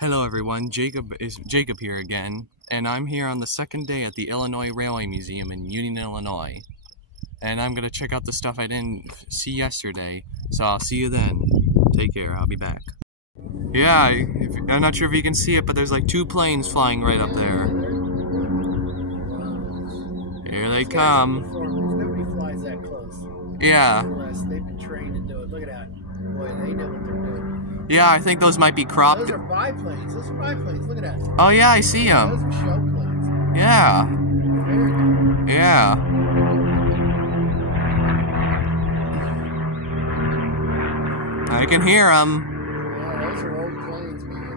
Hello everyone, Jacob here again, and I'm here on the second day at the Illinois Railway Museum in Union, Illinois. And I'm gonna check out the stuff I didn't see yesterday, so I'll see you then. Take care, I'll be back. Yeah, I'm not sure if you can see it, but there's like 2 planes flying right up there. Here they come. Nobody flies that close. Yeah. Unless they've been trained to do it. Look at that. Boy, they know what they're doing. Yeah, I think those might be cropped. Those are biplanes. Those are biplanes. Look at that. Oh yeah, I see Those them. are show planes. Yeah. Very cool. Yeah. I can hear them. Yeah, those are old planes, man.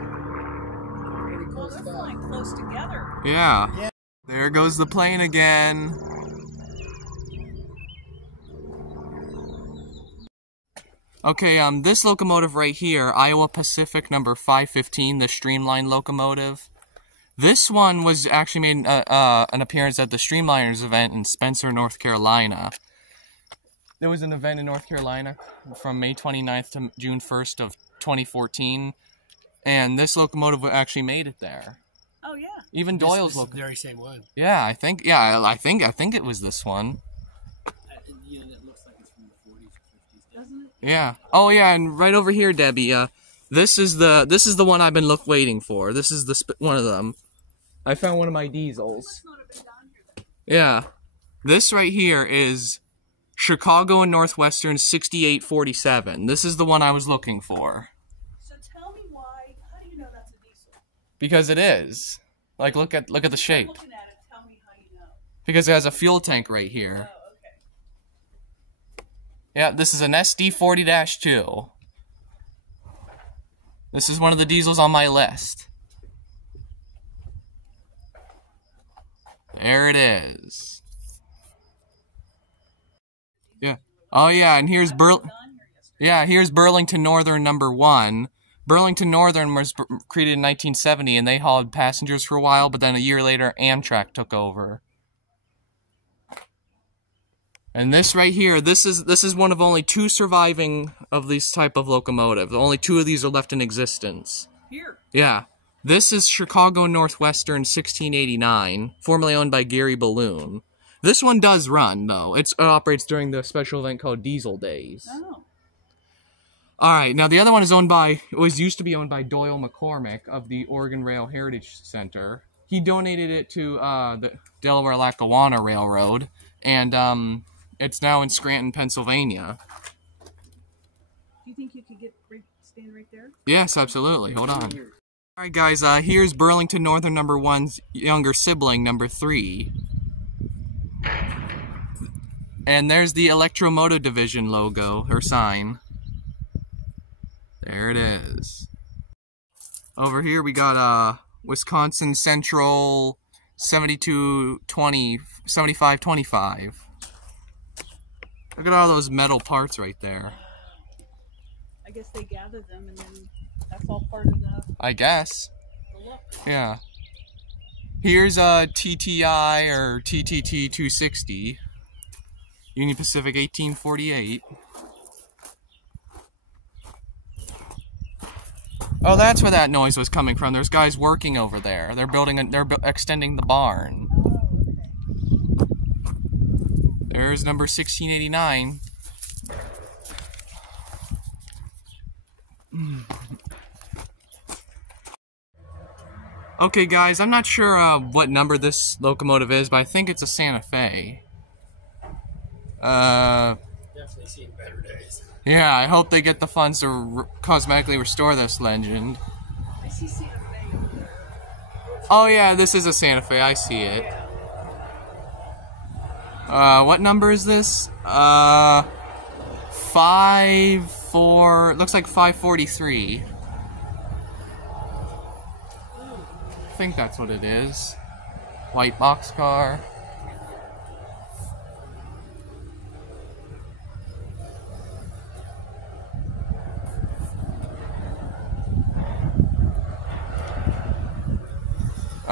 Pretty cool They're stuff. flying close together. Yeah. Yeah. There goes the plane again. Okay, this locomotive right here, Iowa Pacific number 515, the Streamline locomotive. This one was actually made an appearance at the Streamliners event in Spencer, North Carolina. There was an event in North Carolina from May 29th to June 1st of 2014, and this locomotive actually made it there. Oh yeah. Even Doyle's This is locomotive. the very same one. Yeah, I think it was this one. Yeah, that looks like it's from the 40s or 50s, Doesn't it? Yeah. Oh yeah, and right over here, Debbie. This is the one I've been waiting for. This is one of them. I found one of my diesels. Must not have been down here then. Yeah. This right here is Chicago and Northwestern 6847. This is the one I was looking for. So tell me why. How do you know that's a diesel? Because it is. Like look at the shape. Looking at it, tell me how you know. Because it has a fuel tank right here. Oh, okay. Yeah, this is an SD40-2. This is one of the diesels on my list. There it is. Yeah. Oh yeah, and here's here's Burlington Northern number 1. Burlington Northern was created in 1970, and they hauled passengers for a while, but then a year later, Amtrak took over. And this right here, this is one of only 2 surviving of these type of locomotives. Only 2 of these are left in existence. Here. Yeah. This is Chicago Northwestern 1689, formerly owned by Gary Balloon. This one does run, though. It operates during the special event called Diesel Days. Oh. Alright, now the other one is used to be owned by Doyle McCormick of the Oregon Rail Heritage Center. He donated it to the Delaware-Lackawanna Railroad, and it's now in Scranton, Pennsylvania. Do you think you could stand right there? Yes, absolutely. Hold on. Alright guys, here's Burlington Northern number 1's younger sibling, number 3. And there's the Electromotive Division logo, or sign. There it is. Over here we got Wisconsin Central 7525. Look at all those metal parts right there. I guess they gather them and then that's all part of the I guess. look. Yeah. Here's a TTI or TTT 260. Union Pacific 1848. Oh, that's where that noise was coming from. There's guys working over there. They're extending the barn. Oh, okay. There's number 1689. Okay, guys, I'm not sure what number this locomotive is, but I think it's a Santa Fe. Definitely seen better days. Yeah, I hope they get the funds to cosmetically restore this legend. I see Santa Fe over there. Oh yeah, this is a Santa Fe, I see it. What number is this? 5-4, looks like 543. I think that's what it is. White boxcar.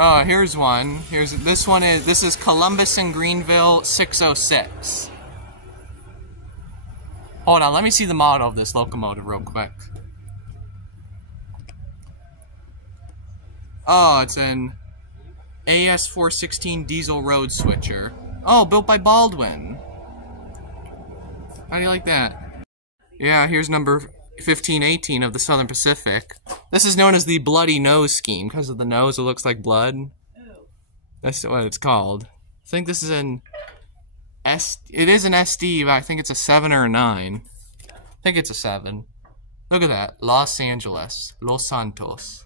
Oh, here's one. This is Columbus and Greenville 606. Hold on, let me see the model of this locomotive real quick. Oh, it's an AS416 diesel road switcher. Oh, built by Baldwin. How do you like that? Yeah, here's number 1518 of the Southern Pacific. This is known as the Bloody Nose scheme. Because of the nose, it looks like blood. That's what it's called. I think this is an it is an SD, but I think it's a 7 or a 9. I think it's a 7. Look at that. Los Angeles. Los Santos.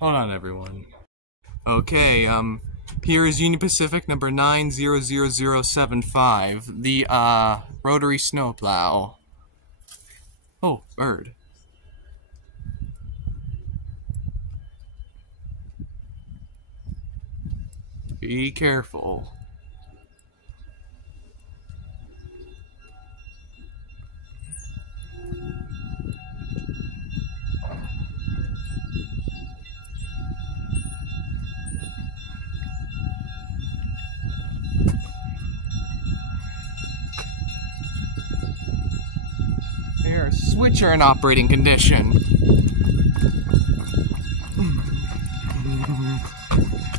Hold on, everyone. Okay, here is Union Pacific number 9000075, the, rotary snowplow. Oh, bird. Be careful. Here, switcher in operating condition.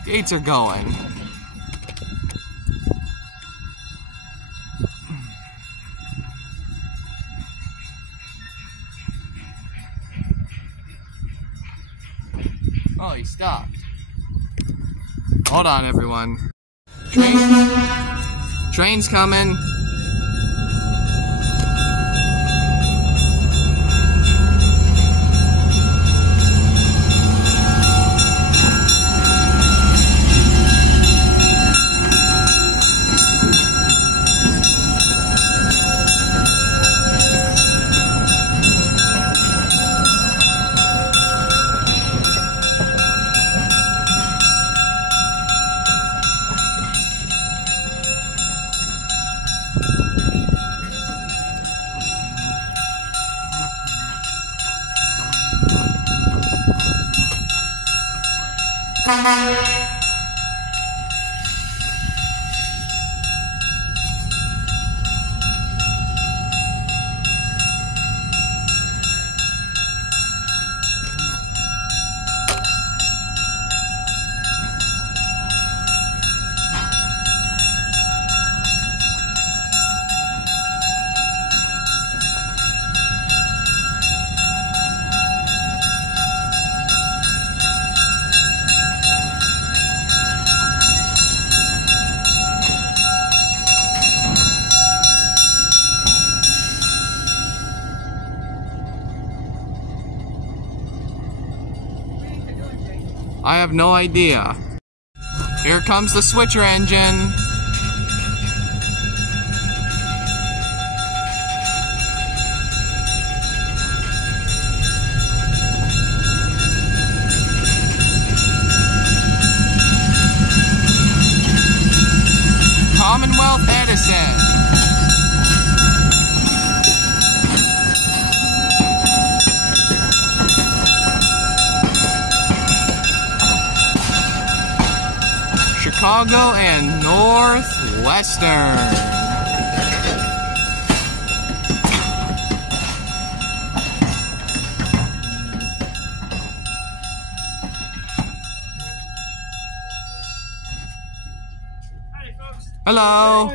Gates are going. Oh, he stopped. Hold on, everyone. Train's coming. I have no idea. Here comes the switcher engine. Commonwealth Edison. Chicago and Northwestern. Howdy, folks. Hello.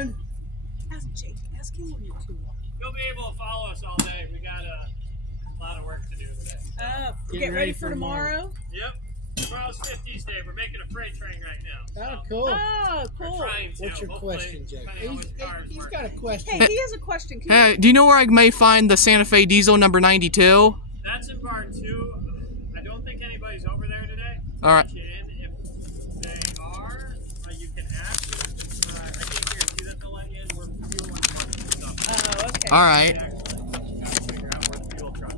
Ask Jake. Ask him when you're too long. You'll be able to follow us all day. We got a lot of work to do today. Get ready for tomorrow. Yep. Tomorrow's 50s day. We're making a freight train right now. Oh, cool. Oh, We're cool. trying to. What's your Hopefully, question, Jake? depending on which car is He's working. got a question. Hey, he has a question. Can Hey, do you know where I may find the Santa Fe diesel number 92? That's in barn 2. I don't think anybody's over there today. All right. If they are, you can ask. I can't guarantee that they'll let you in. We're fuel and truck stuff. Oh, okay. All right. Actually, gotta figure out where the fuel truck.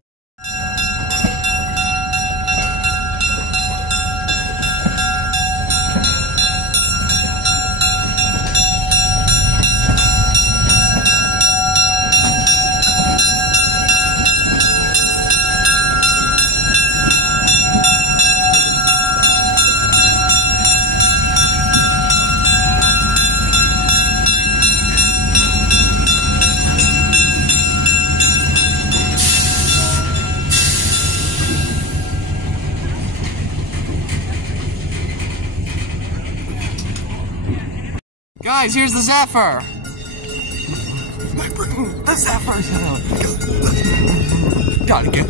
Guys, here's the Zephyr! The Zephyr's out! Gotta get...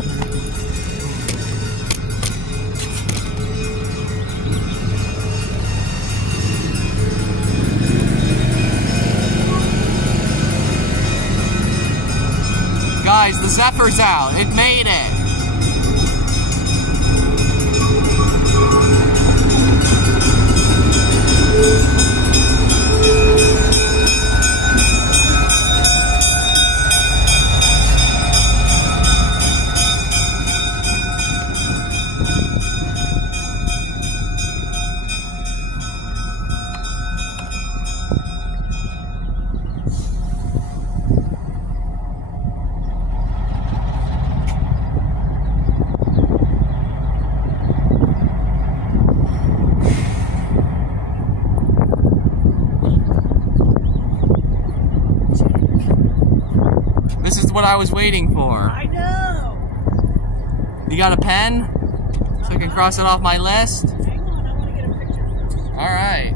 Guys, the Zephyr's out. It made it. This is what I was waiting for. I know. You got a pen? So I can cross it off my list? Hang on, I want to get a picture first. Alright.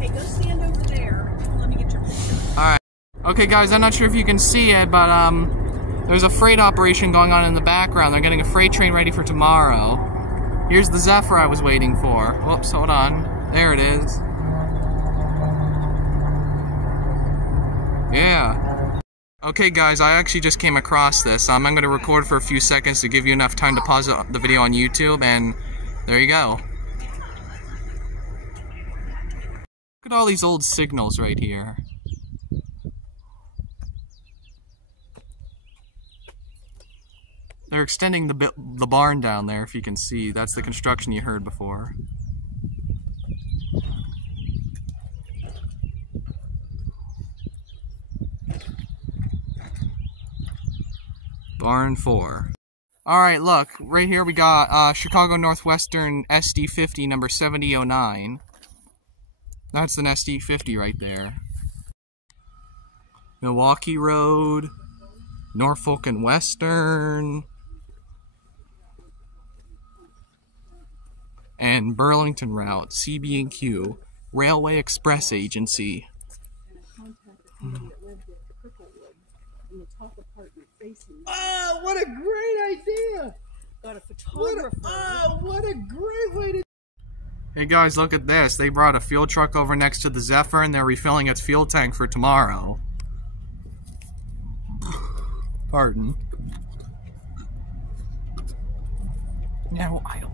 Hey, go stand over there. Let me get your picture. Alright. Okay guys, I'm not sure if you can see it, but there's a freight operation going on in the background. They're getting a freight train ready for tomorrow. Here's the Zephyr I was waiting for. Whoops, hold on. There it is. Yeah. Okay guys, I actually just came across this. I'm going to record for a few seconds to give you enough time to pause the video on YouTube, and there you go. Look at all these old signals right here. They're extending the barn down there, if you can see. That's the construction you heard before. Barn 4. Alright, look, right here we got Chicago Northwestern SD50 number 7009. That's an SD50 right there. Milwaukee Road, Norfolk and Western, and Burlington Route, CB&Q, Railway Express Agency. Oh, what a great idea! Got a photographer. What a great way to... Hey guys, look at this. They brought a fuel truck over next to the Zephyr and they're refilling its fuel tank for tomorrow. Pardon. No, I don't.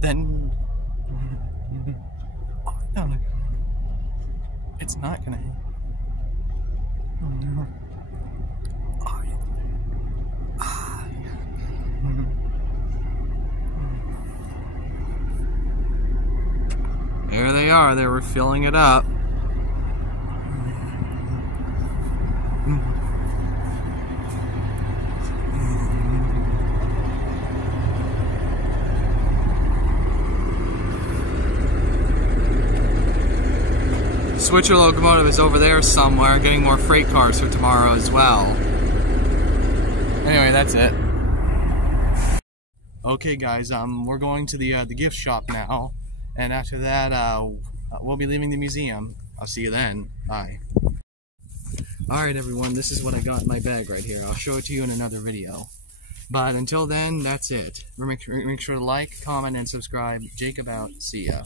Then... Oh, no. It's not gonna... There they are, they were filling it up. Switcher locomotive is over there somewhere, getting more freight cars for tomorrow as well. Anyway, that's it. Okay guys, we're going to the gift shop now, and after that, we'll be leaving the museum. I'll see you then. Bye. Alright everyone, this is what I got in my bag right here. I'll show it to you in another video. But until then, that's it. Make sure to like, comment, and subscribe. Jacob out. See ya.